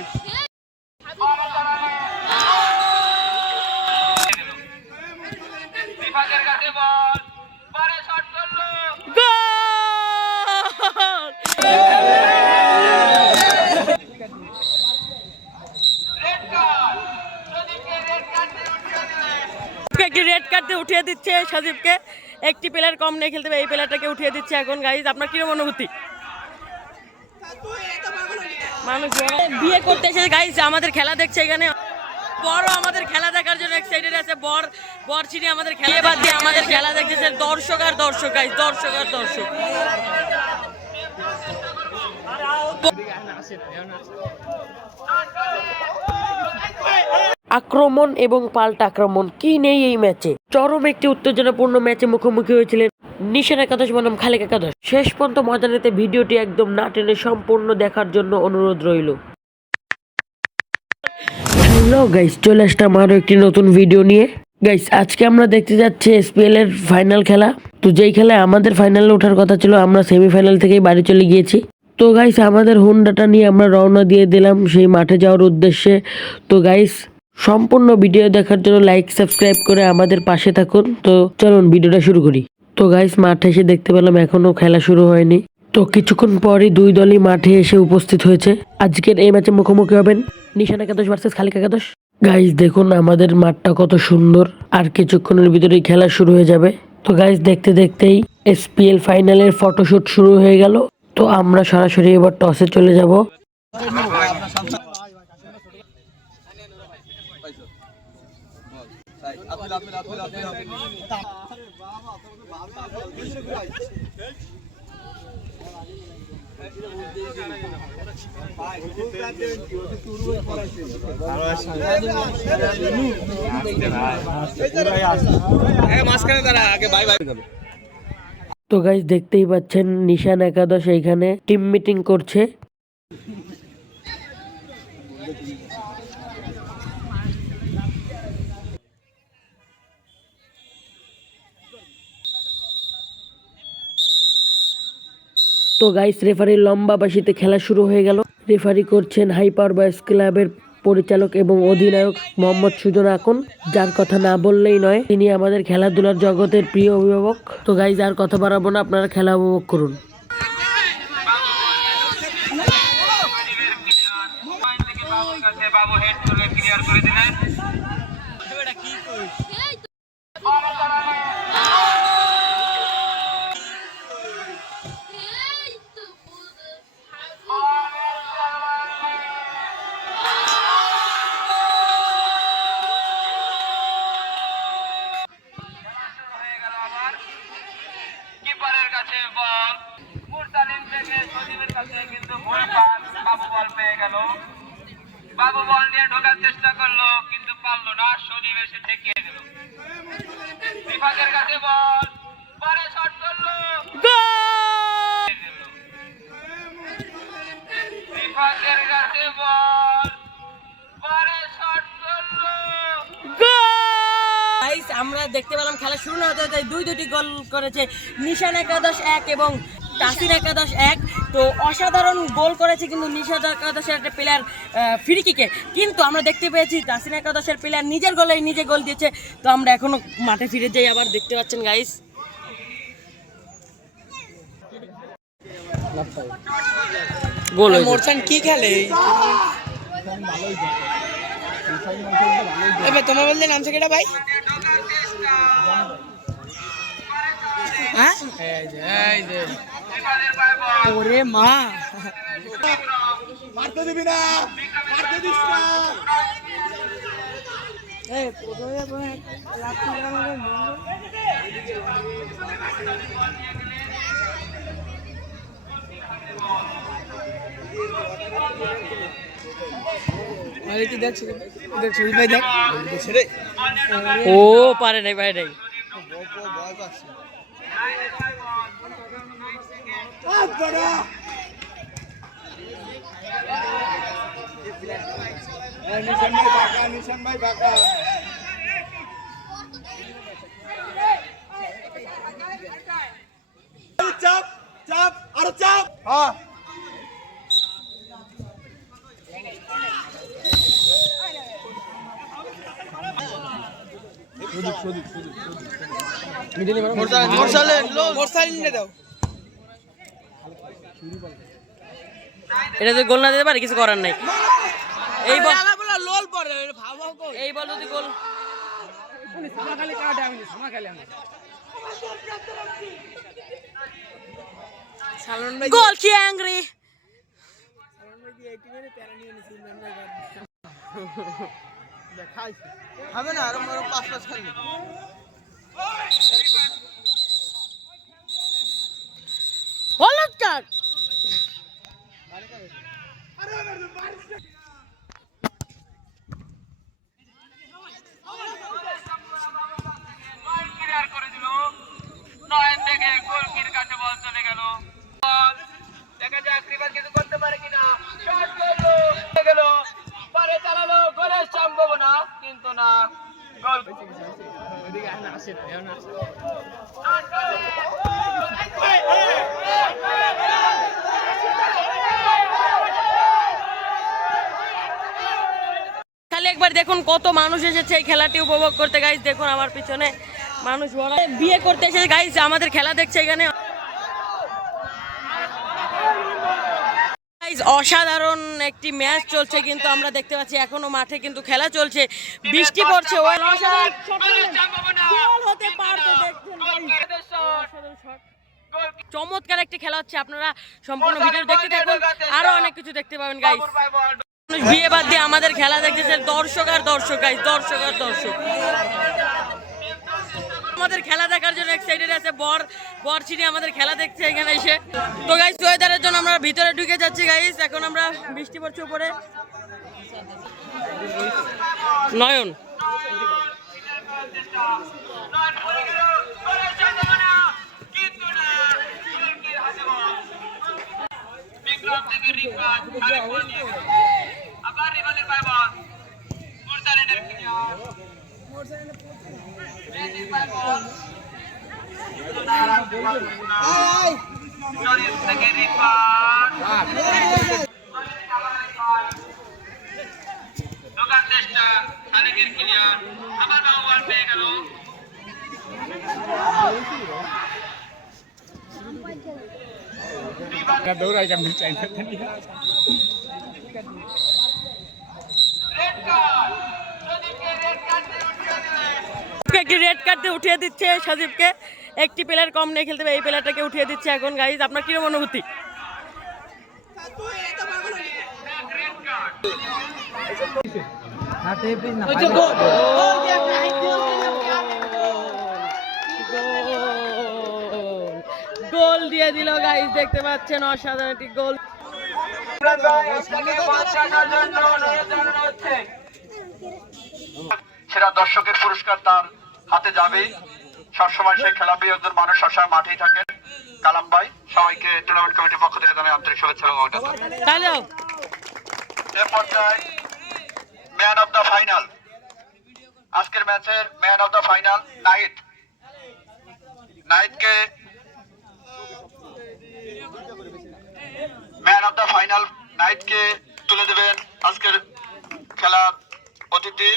একটি red card দিয়ে উঠিয়ে দিচ্ছে সজীবকে। একটি প্লেয়ার কম নিয়ে খেলতে হবে, এই প্লেয়ারটাকে উঠিয়ে দিচ্ছে এখন। গাইজ, আপনার কিরকম অনুভূতি? মানুষ বিয়ে করতে এসে গাইজ আমাদের খেলা দেখছে এখানে। বড় আমাদের খেলা দেখার জন্য এক্সাইটেড আছে। বর চিনি আমাদের খেলা বাদ দিয়ে আমাদের খেলা দেখতেছে। দর্শক আর দর্শক গাইজ, দর্শক আর দর্শক। আক্রমণ এবং পাল্টা আক্রমণ কি নেই এই ম্যাচে। চরম একটি উত্তেজনাপূর্ণ ম্যাচে মুখোমুখি হয়েছিলেন নিশান একাদশ বনাম খালেক একাদশ। শেষ পর্যন্ত মজা নিতে ভিডিওটি একদম না টেনে সম্পূর্ণ দেখার জন্য অনুরোধ রইল। হ্যালো গাইস, চলে আসলাম আরো একটি নতুন ভিডিও নিয়ে। গাইস, আজকে আমরা দেখতে যাচ্ছি এসপিএল এর ফাইনাল খেলা। তো যেই খেলায় আমাদের ফাইনালে ওঠার কথা ছিল, আমরা সেমিফাইনাল থেকেই বাড়ি চলে গিয়েছি। তো গাইস, আমাদের হোন্ডাটা নিয়ে আমরা রওনা দিয়ে দিলাম সেই মাঠে যাওয়ার উদ্দেশ্যে। তো গাইস, সম্পূর্ণ ভিডিও দেখার জন্য লাইক সাবস্ক্রাইব করে আমাদের পাশে থাকুন। তো চলুন ভিডিওটা শুরু করি। তো গাইস, মাঠে এসে দেখতে পেলাম এখনো খেলা শুরু হয়নি। তো কিছুক্ষণ পরই দুই দলই মাঠে এসে উপস্থিত হয়েছে। আজকের এই ম্যাচে মুখোমুখি হবেন নিশান একাদশ ভার্সেস খালেক একাদশ। গাইস দেখুন আমাদের মাঠটা কত সুন্দর, আর কিছুক্ষণের ভিতরেই খেলা শুরু হয়ে যাবে। তো গাইস, দেখতে দেখতেই এসপিএল ফাইনালের ফটোশুট শুরু হয়ে গেল। তো আমরা সরাসরি এবার টসে চলে যাব। তো গাইস, দেখতেই পাচ্ছেন নিশান একাদশ এইখানে টিম মিটিং করছে। তো গাইস, রেফারির লম্বা বাঁশিতে খেলা শুরু হয়ে গেল। রেফারি করছেন হাই পাওয়ার বয়েজ ক্লাবের পরিচালক এবং অধিনায়ক মোহাম্মদ সুজন আকন, যার কথা না বললেই নয়। তিনি আমাদের খেলাধুলার জগতের প্রিয় অভিভাবক। তো গাইস, আর কথা বাড়াবো না, আপনারা খেলা উপভোগ করুন। বাবু বল নিয়ে ঢোকার চেষ্টা করলো কিন্তু পারলো না। সজীব এসে ঠেকিয়ে গেল। বিভাগের কাছে বল, পরে শট করলো। বিভাগের কাছে বল, পরে শট করলো। আমরা দেখতে পেলাম খেলা শুরু না হতে হতে দুটি গোল করেছে নিশান একাদশ 1 এবং তাসির একাদশ 1। তো অসাধারণ গোল করেছে কিন্তু নিশান একাদশের একটা প্লেয়ার ফ্রি কিকে। কিন্তু আমরা দেখতে পেয়েছি তাসির একাদশের প্লেয়ার নিজের গোলে নিজে গোল দিয়েছে। তো আমরা এখনো মাঠে ফিরে যাই, আবার দেখতে পাচ্ছেন গাইস। গোল মোরসান কি খেলে এবার তোমার বললে নাম থেকে ভাই। হ্যাঁ, ওরে মা, মারতে দিবি না, মারতে দিস না। এই প্রথমে লাফি লাগানোর আরে কি দেখছ, দেখ সুই ভাই, দেখ রে। ও পারে নাই ভাই, নাই বল আছে। নিশান ভাই বাঁকা। চাপ চাপ আরো চাপ। হ্যাঁ এটা যদি গোল না দিতে পারে কিছু করার নাই। এই বল এই বল যদি গোল গোল কি অ্যাংরি হবে না, আরো 5-5 খেলবে। হলুদ কার্ড ক্লিয়ার করে দিল। 9 থেকে গোলকির কাছে বল চলে গেল। বল দেখা যাক রিভার কিছু করতে পারে কিনা। শট করলো, গেল পারে চালালো, গোলের সম্ভাবনা কিন্তু না। গোল খালি একবার দেখুন কত মানুষ এসেছে এই খেলাটি উপভোগ করতে। গাইস দেখুন আমার পিছনে মানুষ ভরা, বিয়ে করতে এসেছে গাইস, আমাদের খেলা দেখছে এখানে। গাইস অসাধারণ একটি ম্যাচ চলছে, কিন্তু আমরা দেখতে পাচ্ছি এখনো মাঠে কিন্তু খেলা চলছে, বৃষ্টি পড়ছে। ওই অসাধারণ গোল হতে পারতো, দেখছেন গাইস অসাধারণ শট। চমৎকার একটি খেলা হচ্ছে, আপনারা সম্পূর্ণ ভিডিও দেখতে থাকুন, আরো অনেক কিছু দেখতে পাবেন গাইস। বিয়ে বাদ দিয়ে আমাদের খেলা দেখতেছে, দর্শক আর দর্শক গাইস, দর্শক আর দর্শক আমাদের খেলা দেখার জন্য এক্সাইটেড আছে। বর ছিনি আমাদের খেলা দেখছে এখানে এসে। তো গাইস ওয়েদারের জন্য আমরা ভিতরে ঢুকে যাচ্ছি গাইস, এখন আমরা বৃষ্টি পড়ছে উপরে। নয়ন আবার রিভারের পায় বল, মুরসালিনের ক্লিয়ার, শরীফ থেকে রিফাত ঢোকার চেষ্টা, খালেকের ক্লিয়ার, আবার বাবু বল পেয়ে গেল। দৌড়াই কেমন চাই না। রেড কার্ড, সদীপকে রেড কার্ড দিয়ে উঠিয়ে দিলেন। একটি রেড কার্ড দিয়ে উঠিয়ে দিচ্ছে সজীবকে, একটি প্লেয়ার কম নিয়ে খেলতে হবে, এই প্লেয়ারটাকে উঠিয়ে দিচ্ছে এখন গাইজ। আপনার কিরকম অনুভূতি? গোল দিয়ে দিল গাইজ, দেখতে পাচ্ছেন অসাধারণ একটি গোল। সেরা দর্শকের পুরস্কার তার হাতে যাবে। সবসময় সেই খেলা প্রিয়দের মানুষ সবসময় মাঠেই থাকেন। কালাম ভাই সবাইকে টুর্নামেন্ট কমিটির পক্ষ থেকে জানাই আন্তরিক শুভেচ্ছা এবং অভিনন্দন। এ পর্যায়ে ম্যান অফ দ্য ফাইনাল, আজকের ম্যাচের ম্যান অফ দ্য ফাইনাল নাইটকে ম্যান অফ দ্য ফাইনাল নাইটকে তুলে দেবেন আজকের খেলার অতিথি।